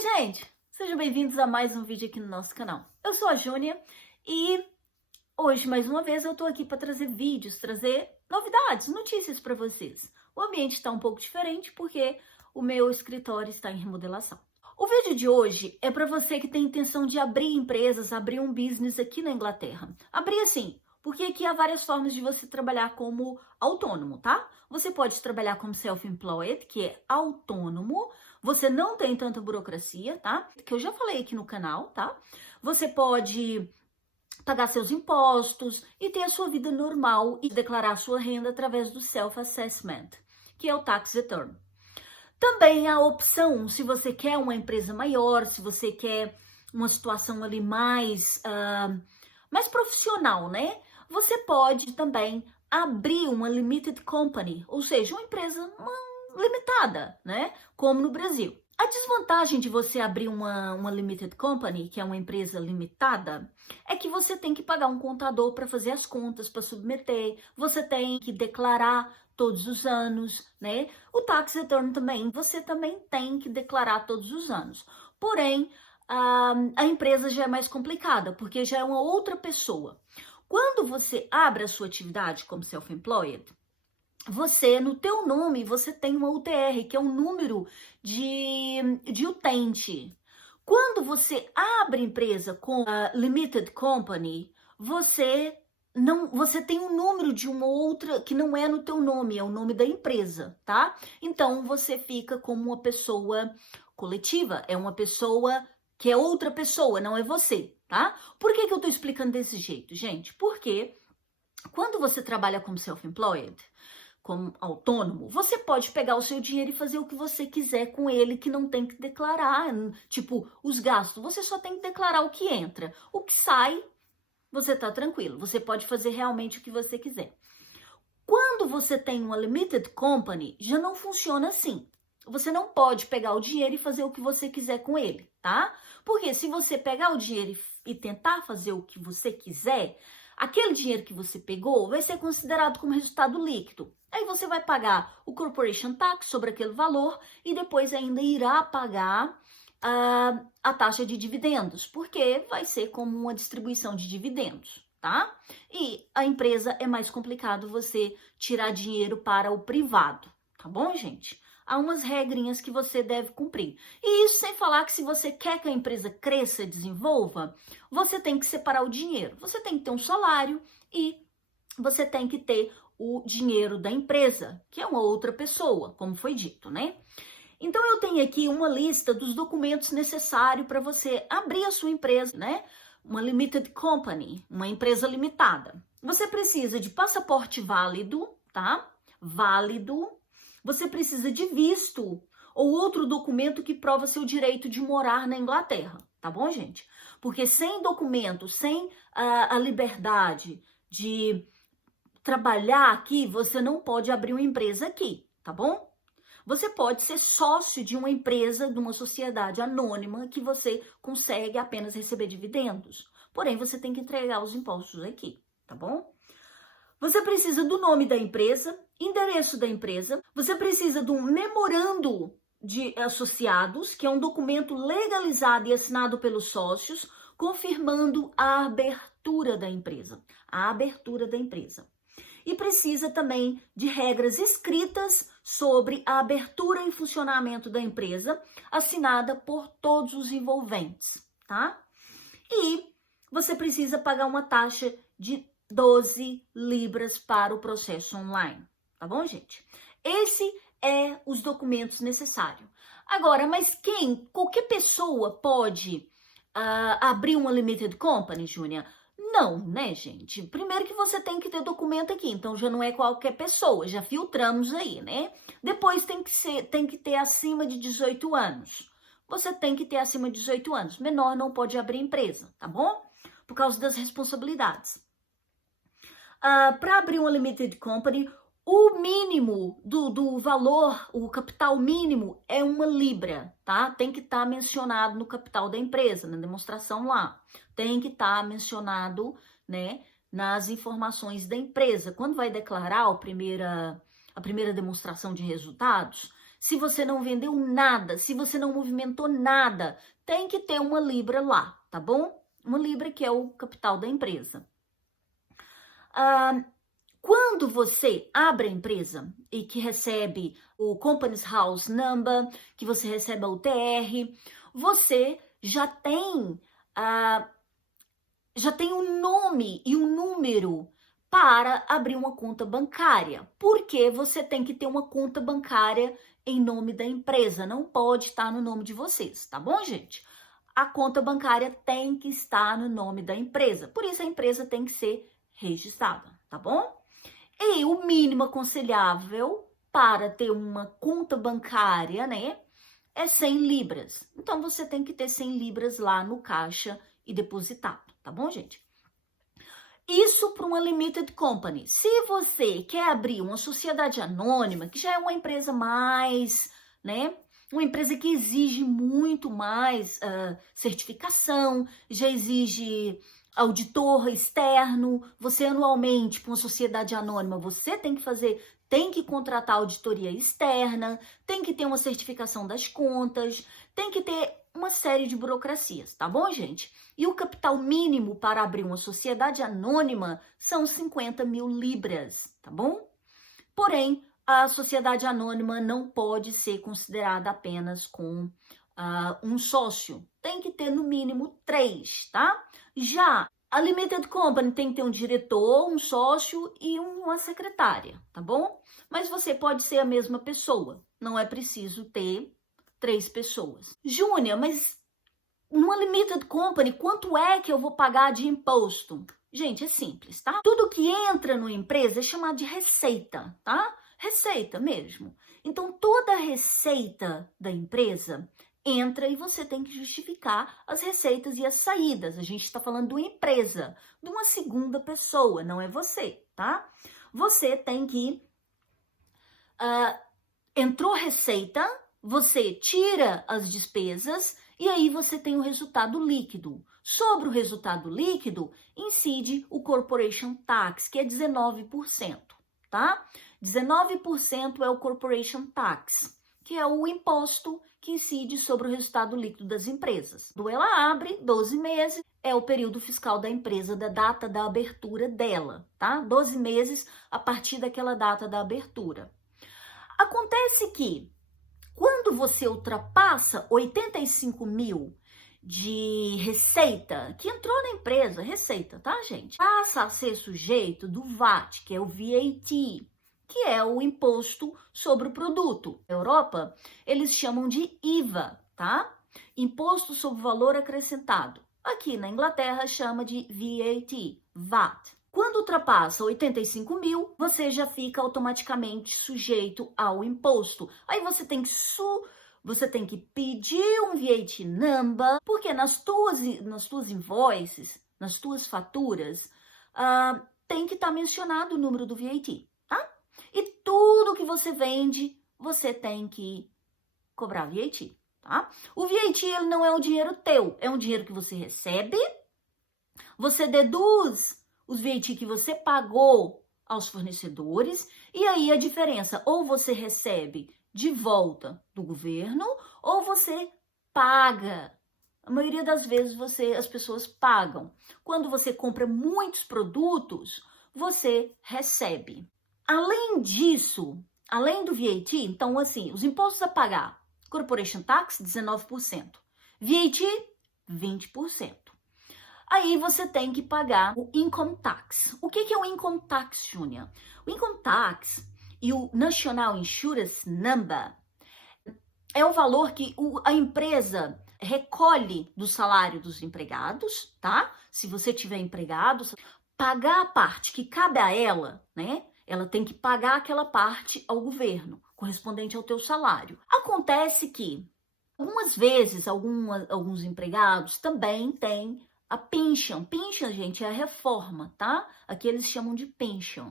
Oi, gente! Sejam bem-vindos a mais um vídeo aqui no nosso canal. Eu sou a Júnia e hoje, mais uma vez, eu tô aqui para trazer vídeos, trazer novidades, notícias para vocês. O ambiente está um pouco diferente porque o meu escritório está em remodelação. O vídeo de hoje é para você que tem intenção de abrir empresas, abrir um business aqui na Inglaterra. Abrir assim, porque aqui há várias formas de você trabalhar como autônomo, tá? Você pode trabalhar como self-employed, que é autônomo. Você não tem tanta burocracia, tá? Que eu já falei aqui no canal, tá? Você pode pagar seus impostos e ter a sua vida normal e declarar a sua renda através do self-assessment, que é o tax return. Também a opção, se você quer uma empresa maior, se você quer uma situação ali mais profissional, né? Você pode também abrir uma limited company, ou seja, uma empresa limitada, né? Como no Brasil. A desvantagem de você abrir uma limited company, que é uma empresa limitada, é que você tem que pagar um contador para fazer as contas, para submeter, você tem que declarar todos os anos, né? O tax return também, você também tem que declarar todos os anos. Porém, a empresa já é mais complicada, porque já é uma outra pessoa. Quando você abre a sua atividade como self-employed, no teu nome, você tem uma UTR, que é um número de utente. Quando você abre empresa com a limited company, você tem um número de uma outra que não é no teu nome, é o nome da empresa, tá? Então você fica como uma pessoa coletiva, é uma pessoa que é outra pessoa, não é você, tá? Por que eu tô explicando desse jeito, gente? Porque quando você trabalha como self-employed, como autônomo, você pode pegar o seu dinheiro e fazer o que você quiser com ele, que não tem que declarar, tipo, os gastos. Você só tem que declarar o que entra. O que sai, você tá tranquilo. Você pode fazer realmente o que você quiser. Quando você tem uma limited company, já não funciona assim. Você não pode pegar o dinheiro e fazer o que você quiser com ele, tá? Porque se você pegar o dinheiro e tentar fazer o que você quiser, aquele dinheiro que você pegou vai ser considerado como resultado líquido. Aí você vai pagar o corporation tax sobre aquele valor e depois ainda irá pagar a taxa de dividendos, porque vai ser como uma distribuição de dividendos, tá? E a empresa é mais complicado você tirar dinheiro para o privado, tá bom, gente? Há umas regrinhas que você deve cumprir. E isso sem falar que se você quer que a empresa cresça e desenvolva, você tem que separar o dinheiro. Você tem que ter um salário e você tem que ter o dinheiro da empresa, que é uma outra pessoa, como foi dito, né? Então eu tenho aqui uma lista dos documentos necessários para você abrir a sua empresa, né? Uma limited company, uma empresa limitada. Você precisa de passaporte válido, tá? Válido. Você precisa de visto ou outro documento que prova seu direito de morar na Inglaterra, tá bom, gente? Porque sem documento, sem a liberdade de trabalhar aqui, você não pode abrir uma empresa aqui, tá bom? Você pode ser sócio de uma empresa, de uma sociedade anônima que você consegue apenas receber dividendos. Porém, você tem que entregar os impostos aqui, tá bom? Você precisa do nome da empresa, endereço da empresa, você precisa de um memorando de associados, que é um documento legalizado e assinado pelos sócios, confirmando a abertura da empresa. A abertura da empresa. E precisa também de regras escritas sobre a abertura e funcionamento da empresa, assinada por todos os envolventes, tá? E você precisa pagar uma taxa de 12 libras para o processo online, tá bom, gente? Esse é os documentos necessários. Agora, mas qualquer pessoa pode abrir uma limited company, Júnia? Não, né, gente? Primeiro que você tem que ter documento aqui, então já não é qualquer pessoa, já filtramos aí, né? Depois tem que ter acima de 18 anos. Você tem que ter acima de 18 anos. Menor não pode abrir empresa, tá bom? Por causa das responsabilidades. Para abrir uma limited company, o mínimo do valor, o capital mínimo é 1 libra, tá? Tem que estar mencionado no capital da empresa, na demonstração lá. Tem que estar mencionado, né, nas informações da empresa. Quando vai declarar a primeira demonstração de resultados, se você não vendeu nada, se você não movimentou nada, tem que ter uma libra lá, tá bom? Uma libra que é o capital da empresa. Quando você abre a empresa e que recebe o Companies House Number, que você recebe a UTR, você já tem um nome e um número para abrir uma conta bancária. Porque você tem que ter uma conta bancária em nome da empresa, não pode estar no nome de vocês, tá bom, gente? A conta bancária tem que estar no nome da empresa, por isso a empresa tem que ser registrada, tá bom? E o mínimo aconselhável para ter uma conta bancária, né, é 100 libras. Então, você tem que ter 100 libras lá no caixa e depositado, tá bom, gente? Isso para uma limited company. Se você quer abrir uma sociedade anônima, que já é uma empresa mais, né, uma empresa que exige muito mais certificação, já exige auditor externo, você anualmente, para uma sociedade anônima, você tem que contratar auditoria externa, tem que ter uma certificação das contas, tem que ter uma série de burocracias, tá bom, gente? E o capital mínimo para abrir uma sociedade anônima são 50 mil libras, tá bom? Porém, a sociedade anônima não pode ser considerada apenas com um sócio. Tem que ter no mínimo 3, tá? Já a limited company tem que ter um diretor, um sócio e uma secretária, tá bom? Mas você pode ser a mesma pessoa, não é preciso ter 3 pessoas. Júnior, mas numa limited company, quanto é que eu vou pagar de imposto? Gente, é simples, tá? Tudo que entra numa empresa é chamado de receita, tá? Receita mesmo. Então, toda a receita da empresa entra e você tem que justificar as receitas e as saídas. A gente está falando de uma empresa, de uma segunda pessoa, não é você, tá? Você tem que... entrou receita, você tira as despesas e aí você tem o resultado líquido. Sobre o resultado líquido, incide o Corporation Tax, que é 19%, tá? 19% é o Corporation Tax, que é o imposto que incide sobre o resultado líquido das empresas. Ela abre 12 meses, é o período fiscal da empresa, da data da abertura dela, tá? 12 meses a partir daquela data da abertura. Acontece que quando você ultrapassa 85 mil de receita, que entrou na empresa, receita, tá, gente? Passa a ser sujeito do VAT, que é o VAT, que é o imposto sobre o produto. Na Europa, eles chamam de IVA, tá? Imposto sobre Valor Acrescentado. Aqui na Inglaterra chama de VAT, VAT. Quando ultrapassa 85 mil, você já fica automaticamente sujeito ao imposto. Aí você tem que pedir um VAT number, porque nas tuas invoices, nas tuas faturas, tem que estar mencionado o número do VAT, tá? E tudo que você vende, você tem que cobrar VAT, tá? O VAT, ele não é um dinheiro teu, é um dinheiro que você recebe, você deduz os VAT que você pagou aos fornecedores, e aí a diferença, ou você recebe de volta do governo, ou você paga. A maioria das vezes as pessoas pagam. Quando você compra muitos produtos, você recebe. Além disso, além do VAT, então assim, os impostos a pagar, Corporation Tax, 19%, VAT, 20%. Aí você tem que pagar o Income Tax. O que é o Income Tax, Júnior? O Income Tax e o National Insurance Number é o valor que a empresa recolhe do salário dos empregados, tá? Se você tiver empregado, pagar a parte que cabe a ela, né? Ela tem que pagar aquela parte ao governo, correspondente ao teu salário. Acontece que, algumas vezes, alguns empregados também têm a pension. Pension, gente, é a reforma, tá? Aqui eles chamam de pension.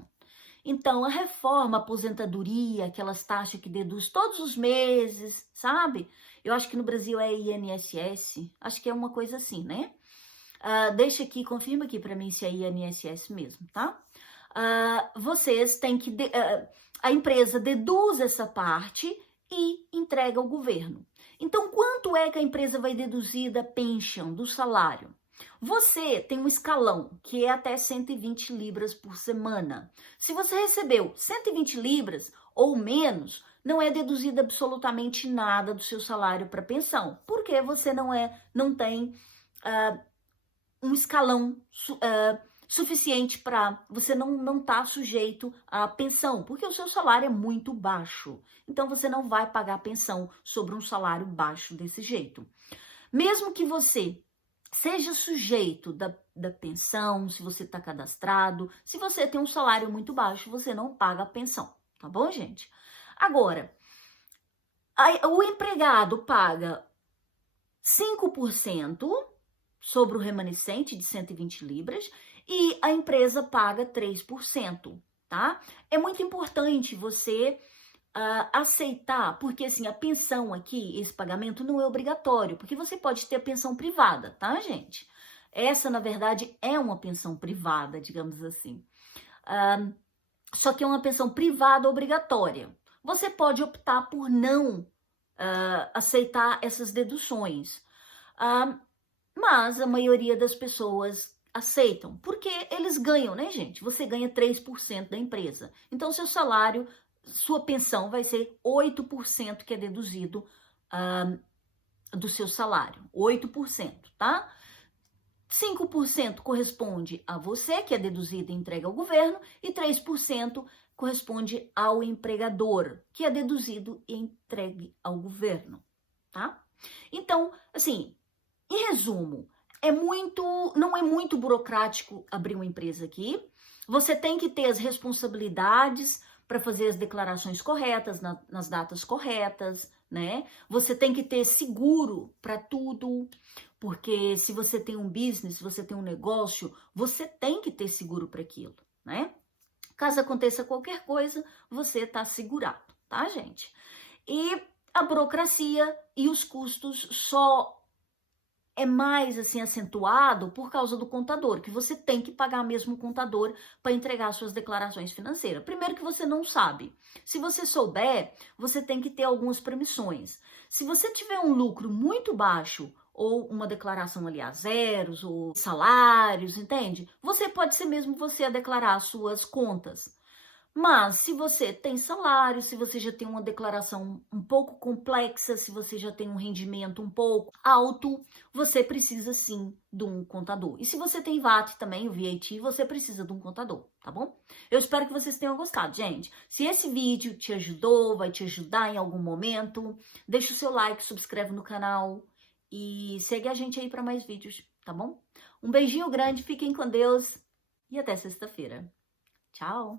Então, a reforma, a aposentadoria, aquelas taxas que deduz todos os meses, sabe? Eu acho que no Brasil é INSS, acho que é uma coisa assim, né? Deixa aqui, confirma aqui para mim se é INSS mesmo, tá? Vocês têm que... a empresa deduz essa parte e entrega ao governo. Então, quanto é que a empresa vai deduzir da pension, do salário? Você tem um escalão, que é até 120 libras por semana. Se você recebeu 120 libras ou menos, não é deduzido absolutamente nada do seu salário para pensão, porque você não tem um escalão suficiente para você não tá sujeito à pensão, porque o seu salário é muito baixo. Então você não vai pagar pensão sobre um salário baixo desse jeito. Mesmo que você seja sujeito da pensão, se você está cadastrado, se você tem um salário muito baixo, você não paga a pensão, tá bom, gente? Agora, o empregado paga 5% sobre o remanescente de 120 libras e a empresa paga 3%, tá? É muito importante você aceitar, porque assim, a pensão aqui, esse pagamento não é obrigatório, porque você pode ter a pensão privada, tá, gente? Essa, na verdade, é uma pensão privada, digamos assim. Só que é uma pensão privada obrigatória. Você pode optar por não aceitar essas deduções. Mas a maioria das pessoas aceitam, porque eles ganham, né, gente? Você ganha 3% da empresa. Então, seu salário, sua pensão vai ser 8% que é deduzido do seu salário. 8%, tá? 5% corresponde a você, que é deduzido e entregue ao governo, e 3% corresponde ao empregador, que é deduzido e entregue ao governo, tá? Então, assim, em resumo, não é muito burocrático abrir uma empresa aqui. Você tem que ter as responsabilidades para fazer as declarações corretas, nas datas corretas, né? Você tem que ter seguro para tudo, porque se você tem um business, se você tem um negócio, você tem que ter seguro para aquilo, né? Caso aconteça qualquer coisa, você está segurado, tá, gente? E a burocracia e os custos só é mais assim acentuado por causa do contador, que você tem que pagar mesmo o contador para entregar suas declarações financeiras. Primeiro que você não sabe. Se você souber, você tem que ter algumas permissões. Se você tiver um lucro muito baixo ou uma declaração ali a zeros ou salários, entende? Você pode ser mesmo você a declarar as suas contas. Mas se você tem salário, se você já tem uma declaração um pouco complexa, se você já tem um rendimento um pouco alto, você precisa sim de um contador. E se você tem VAT também, o VAT, você precisa de um contador, tá bom? Eu espero que vocês tenham gostado, gente. Se esse vídeo te ajudou, vai te ajudar em algum momento, deixa o seu like, subscreve no canal e segue a gente aí para mais vídeos, tá bom? Um beijinho grande, fiquem com Deus e até sexta-feira. Tchau!